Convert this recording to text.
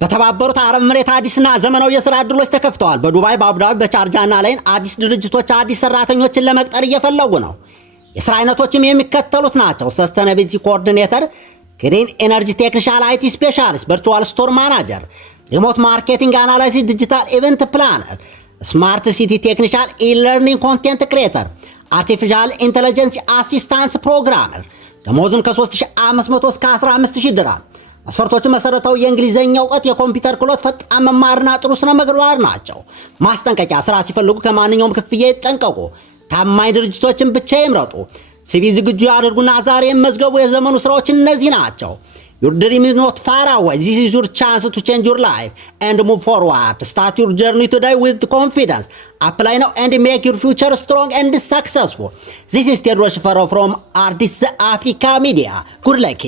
በተባበሩት አረብ ኤሚሬት አዲስና ዘመናዊ የሥራ ዕድሎች ተከፍተዋል። በዱባይ፣ በአቡዳቢ፣ በቻርጃና ላይን አዲስ ድርጅቶች አዲስ ሰራተኞችን ለመቅጠር እየፈለጉ ነው። የሥራ አይነቶችም የሚከተሉት ናቸው። ሰስተናቢሊቲ ኮኦርዲኔተር፣ ግሪን ኤነርጂ ቴክኒሻል፣ አይቲ ስፔሻሊስት፣ ቨርቹዋል ስቶር ማናጀር፣ ሪሞት ማርኬቲንግ አናላይሲስ፣ ዲጂታል ኢቨንት ፕላነር፣ ስማርት ሲቲ ቴክኒሻል፣ ኢለርኒንግ ኮንቴንት ክሬተር፣ አርቲፊሻል ኢንቴሊጀንስ አሲስታንስ ፕሮግራመር። ደሞዝም ከ3500 እስከ 15000 ድርሃም። መስፈርቶቹ መሰረታዊ የእንግሊዝኛ እውቀት፣ የኮምፒውተር ክህሎት፣ ፈጣን መማርና ጥሩ ስነ ምግባር ናቸው። ማስጠንቀቂያ፣ ስራ ሲፈልጉ ከማንኛውም ክፍያ ይጠንቀቁ። ታማኝ ድርጅቶችን ብቻ ይምረጡ። ሲቪ ዝግጁ ያድርጉና ዛሬ መዝገቡ። የዘመኑ ስራዎች እነዚህ ናቸው። Your dream is not far away. This is your chance to change your life and move forward. Start your journey today with confidence. Apply now and make your future strong and successful. This is Tedros Shifaro from Ardis Africa Media. Good luck.